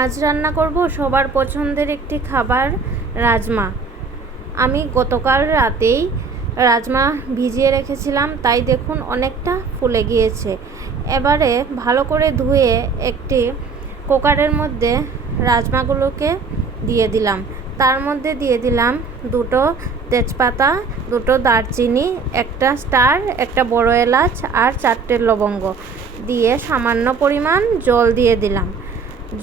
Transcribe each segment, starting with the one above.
আজ রান্না করব সবার পছন্দের একটি খাবার, রাজমা। আমি গতকাল রাতেই রাজমা ভিজিয়ে রেখেছিলাম, তাই দেখুন অনেকটা ফুলে গিয়েছে। এবারে ভালো করে ধুয়ে একটি কুকারের মধ্যে রাজমাগুলোকে দিয়ে দিলাম। তার মধ্যে দিয়ে দিলাম 2টো তেজপাতা, 2টো দারচিনি, একটা স্টার, একটা বড় এলাচ আর 4টে লবঙ্গ দিয়ে সামান্য পরিমাণ জল দিয়ে দিলাম।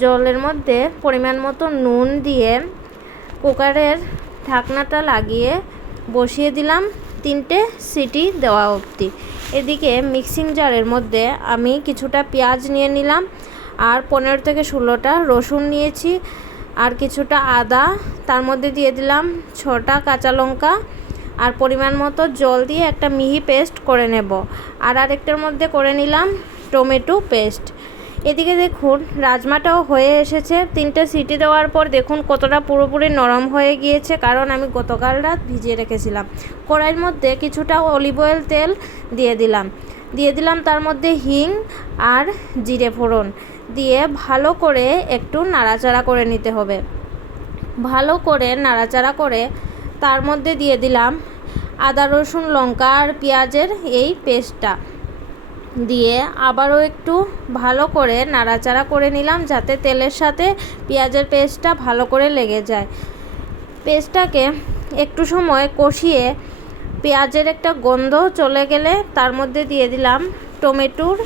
জলের মধ্যে পরিমাণ মতো নুন দিয়ে কুকারের ঢাকনাটা লাগিয়ে বসিয়ে দিলাম 3টে সিটি দেওয়া অবধি। এদিকে মিক্সিং জারের মধ্যে আমি কিছুটা পেঁয়াজ নিয়ে নিলাম আর 15 থেকে 16টা রসুন নিয়েছি আর কিছুটা আদা। তার মধ্যে দিয়ে দিলাম 6টা কাঁচা লঙ্কা আর পরিমাণ মতো জল দিয়ে একটা মিহি পেস্ট করে নেব। আর আরেকটার মধ্যে করে নিলাম টমেটো পেস্ট। এদিকে দেখুন রাজমাটাও হয়ে এসেছে। 3টে সিটি দেওয়ার পর দেখুন কতটা পুরোপুরি নরম হয়ে গিয়েছে, কারণ আমি গতকাল রাত ভিজিয়ে রেখেছিলাম। কড়াইয়ের মধ্যে কিছুটা অলিভ অয়েল তেল দিয়ে দিলাম তার মধ্যে হিং আর জিরে ফোড়ন দিয়ে ভালো করে একটু নাড়াচাড়া করে নিতে হবে। ভালো করে নাড়াচাড়া করে তার মধ্যে দিয়ে দিলাম আদা রসুন লঙ্কা আর পেঁয়াজের এই পেস্টটা দিয়ে আবারও একটু ভালো করে নাড়াচাড়া করে নিলাম, যাতে তেলের সাথে পেঁয়াজের পেস্টটা ভালো করে লেগে যায়। পেস্টটাকে একটু সময় কষিয়ে পেঁয়াজের একটা গন্ধ চলে গেলে তার মধ্যে দিয়ে দিলাম টমেটোর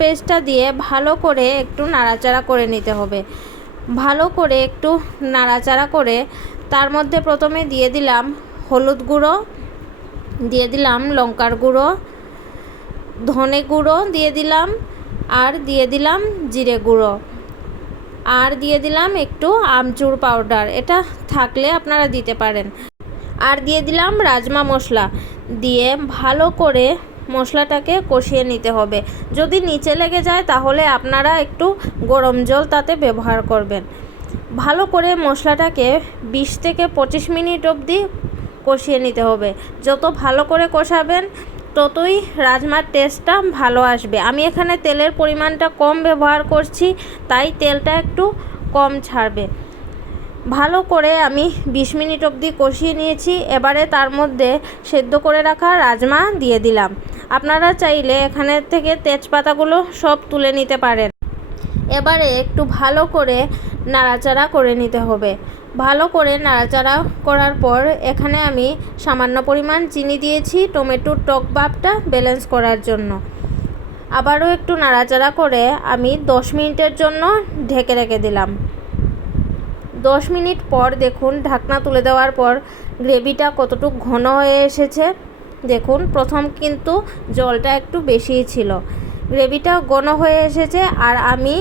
পেস্টটা দিয়ে ভালো করে একটু নাড়াচাড়া করে নিতে হবে। ভালো করে একটু নাড়াচাড়া করে তার মধ্যে প্রথমে দিয়ে দিলাম হলুদ গুঁড়ো, দিয়ে দিলাম লঙ্কার গুঁড়ো, ধনে গুঁড়ো দিয়ে দিলাম আর দিয়ে দিলাম জিরে গুঁড়ো আর দিয়ে দিলাম একটু আমচুর পাউডার, এটা থাকলে আপনারা দিতে পারেন। আর দিয়ে দিলাম রাজমা মশলা দিয়ে ভালো করে মশলাটাকে কষিয়ে নিতে হবে। যদি নিচে লেগে যায় তাহলে আপনারা একটু গরম জল তাতে ব্যবহার করবেন। ভালো করে মশলাটাকে 20 থেকে 25 মিনিট অবধি কষিয়ে নিতে হবে। যত ভালো করে কষাবেন ততই রাজমার টেস্টটা ভালো আসবে। আমি এখানে তেলের পরিমাণটা কম ব্যবহার করছি, তাই তেলটা একটু কম ছাড়বে। ভালো করে আমি 20 মিনিট অবধি কষিয়ে নিয়েছি। এবারে তার মধ্যে সেদ্ধ করে রাখা রাজমা দিয়ে দিলাম। আপনারা চাইলে এখানে থেকে তেজপাতাগুলো সব তুলে নিতে পারেন। এবারে একটু ভালো করে নাড়াচাড়া করে নিতে হবে। ভালো করে নাড়াচাড়া করার পর এখানে আমি সামান্য পরিমাণ চিনি দিয়েছি টমেটোর টক ভাবটা ব্যালেন্স করার জন্য। আবারও একটু নাড়াচাড়া করে আমি 10 মিনিটের জন্য ঢেকে রেখে দিলাম। 10 মিনিট পর দেখুন ঢাকনা তুলে দেওয়ার পর গ্রেভিটা কতটুকু ঘন হয়ে এসেছে। দেখুন প্রথম কিন্তু জলটা একটু বেশিই ছিল, গ্রেভিটা ঘন হয়ে এসেছে। আর আমি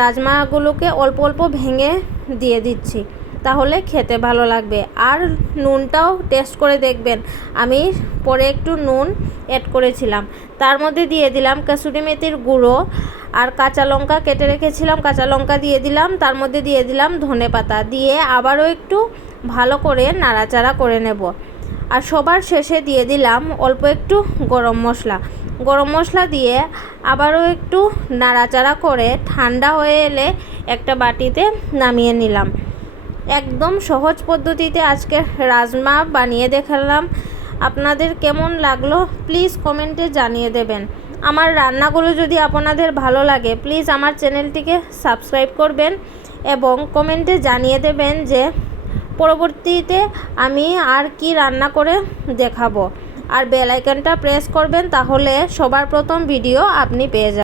রাজমাগুলোকে অল্প অল্প ভেঙে দিয়ে দিচ্ছি, তাহলে খেতে ভালো লাগবে। আর নুনটাও টেস্ট করে দেখবেন, আমি পরে একটু নুন অ্যাড করেছিলাম। তার মধ্যে দিয়ে দিলাম কাসুরি মেথির গুঁড়ো আর কাঁচা লঙ্কা কেটে রেখেছিলাম, কাঁচা লঙ্কা দিয়ে দিলাম। তার মধ্যে দিয়ে দিলাম ধনেপাতা দিয়ে আবারও একটু ভালো করে নাড়াচাড়া করে নেব। আর সবার শেষে দিয়ে দিলাম অল্প একটু গরম মশলা দিয়ে আবারও একটু নাড়াচাড়া করে ঠান্ডা হয়ে এলে একটা বাটিতে নামিয়ে নিলাম। একদম সহজ পদ্ধতিতে আজকে রাজমা বানিয়ে দেখালাম। আপনাদের কেমন লাগলো প্লিজ কমেন্টে জানিয়ে দেবেন। আমার রান্নাগুলো যদি আপনাদের ভালো লাগে প্লিজ আমার চ্যানেলটিকে সাবস্ক্রাইব করবেন এবং কমেন্টে জানিয়ে দেবেন যে পরবর্তীতে আমি আর কি রান্না করে দেখাবো। আর বেল আইকনটা প্রেস করবেন, তাহলে সবার প্রথম ভিডিও আপনি পেয়ে যাবেন।